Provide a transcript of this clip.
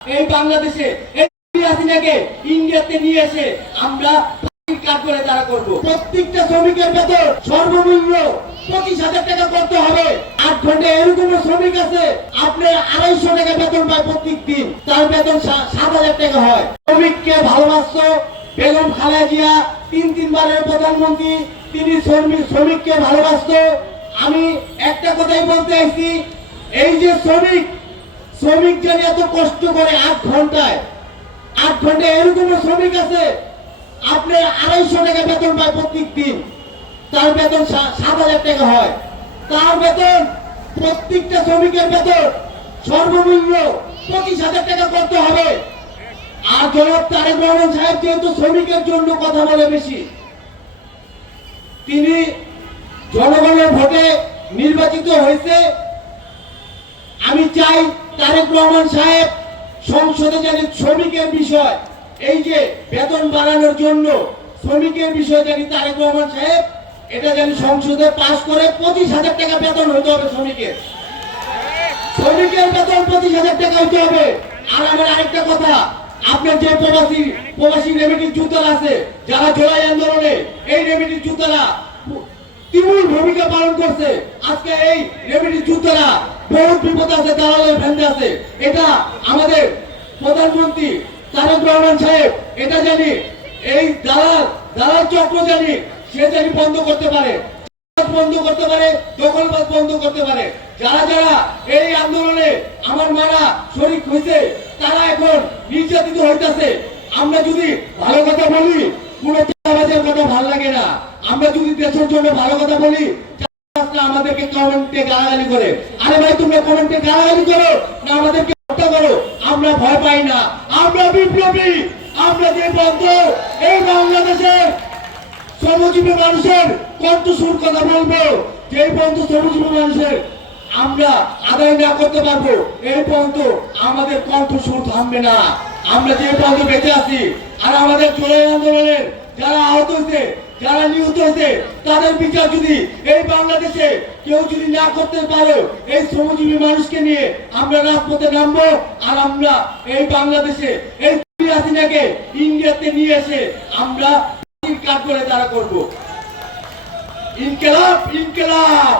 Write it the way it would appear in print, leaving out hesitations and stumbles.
এই বাংলাদেশে এই হাসিনাকে ইন্ডিয়াতে নিয়ে এসে আমরা কাজ করে তারা করব। প্রত্যেকটা শ্রমিকের বেতন সর্বমূল্য 25,000 টাকা করতে হবে। 8 ঘন্টা এরকম শ্রমিক আছে আপনার 250 টাকা বেতন পায় প্রত্যেক দিন, তার বেতন 7,000 টাকা হয়। শ্রমিককে ভালোবাসতো বেগম খালেদা জিয়া, 3 বারের প্রধানমন্ত্রী, তিনি শ্রমিককে ভালোবাসতো। আমি একটা কথাই বলতে চাইছি, এই যে শ্রমিক যেন এত কষ্ট করে 8 ঘন্টা এরকম শ্রমিক আছে আপনার 250 টাকা বেতন পায় প্রত্যেক দিন, তার বেতন 7,000 টাকা হয়। তার বেতন প্রত্যেকটা শ্রমিকের বেতন সর্বমূল্য 25,000 টাকা করতে হবে। আর জনাব তারেক রহমান সাহেব যেহেতু শ্রমিকের জন্য কথা বলে বেশি, তিনি জনগণের ভোটে নির্বাচিত হয়েছে। আমি চাই তারেক রহমান সাহেব সংসদে যেন শ্রমিকের বিষয়, এই যে বেতন বাড়ানোর জন্য শ্রমিকের বিষয় জানি তারেক রহমান সাহেব এটা যেন সংসদে পাশ করে 25,000 টাকা বেতন হতে হবে শ্রমিকের বেতন 25,000 টাকা হতে হবে। আর আমার আরেকটা কথা, আপনার যে প্রবাসী রেমিটেন্স যোদ্ধারা আছে, যারা জুলাই আন্দোলনে এই রেমিটেন্স যোদ্ধারা তুমুল ভূমিকা পালন করছে, আজকে এই রেমিটেন্স যোদ্ধারা বহুত বিপদ আছে, দালালের ভেন্দে আছে। এটা আমাদের প্রধানমন্ত্রী তারেক রহমান সাহেব এটা জানি এই দালাল চক্র জানি সে জানি বন্ধ করতে পারে, দখলবাদ বন্ধ করতে পারে। যারা এই আন্দোলনে আমার মারা শরীক হয়েছে তারা এখন নির্যাতিত হইতেছে। আমরা যদি ভালো কথা বলি, কোন চাঁদাবাজের কথা ভালো লাগে না। আমরা যদি দেশের জন্য ভালো কথা বলি, আমাদেরকে কমেন্টে গালাগালি করে। আরে ভাই, তোমরা কমেন্টে গালাগালি করো না আমাদেরকে হত্যা করো, আমরা ভয় পাই না। আমরা বিপ্লবী। আমরা যে বন্ধ এই বাংলাদেশের শ্রমজীবী মানুষের কণ্ঠস্বর কথা বলবো, যে বন্ধ শ্রমজীবী মানুষের আমরা আদায় না করতে পারবো, এই পর্যন্ত আমাদের কণ্ঠস্বর থামবে না। আমরা যে পর্যন্ত বেঁচে আছি, আর আমাদের জুলাই আন্দোলনের যারা আহত হয়েছে, যারা নিহত হয়েছে, তাদের বিচার যদি এই বাংলাদেশে কেউ যদি না করতে পারো, এই শ্রমজীবী মানুষকে নিয়ে আমরা রাজপথে নামবো। আর আমরা এই বাংলাদেশে এই হাসিনাকে ইন্ডিয়াতে নিয়ে এসে আমরা কাজ করে তারা করবো। ইনকিলাব ইনকিলাব।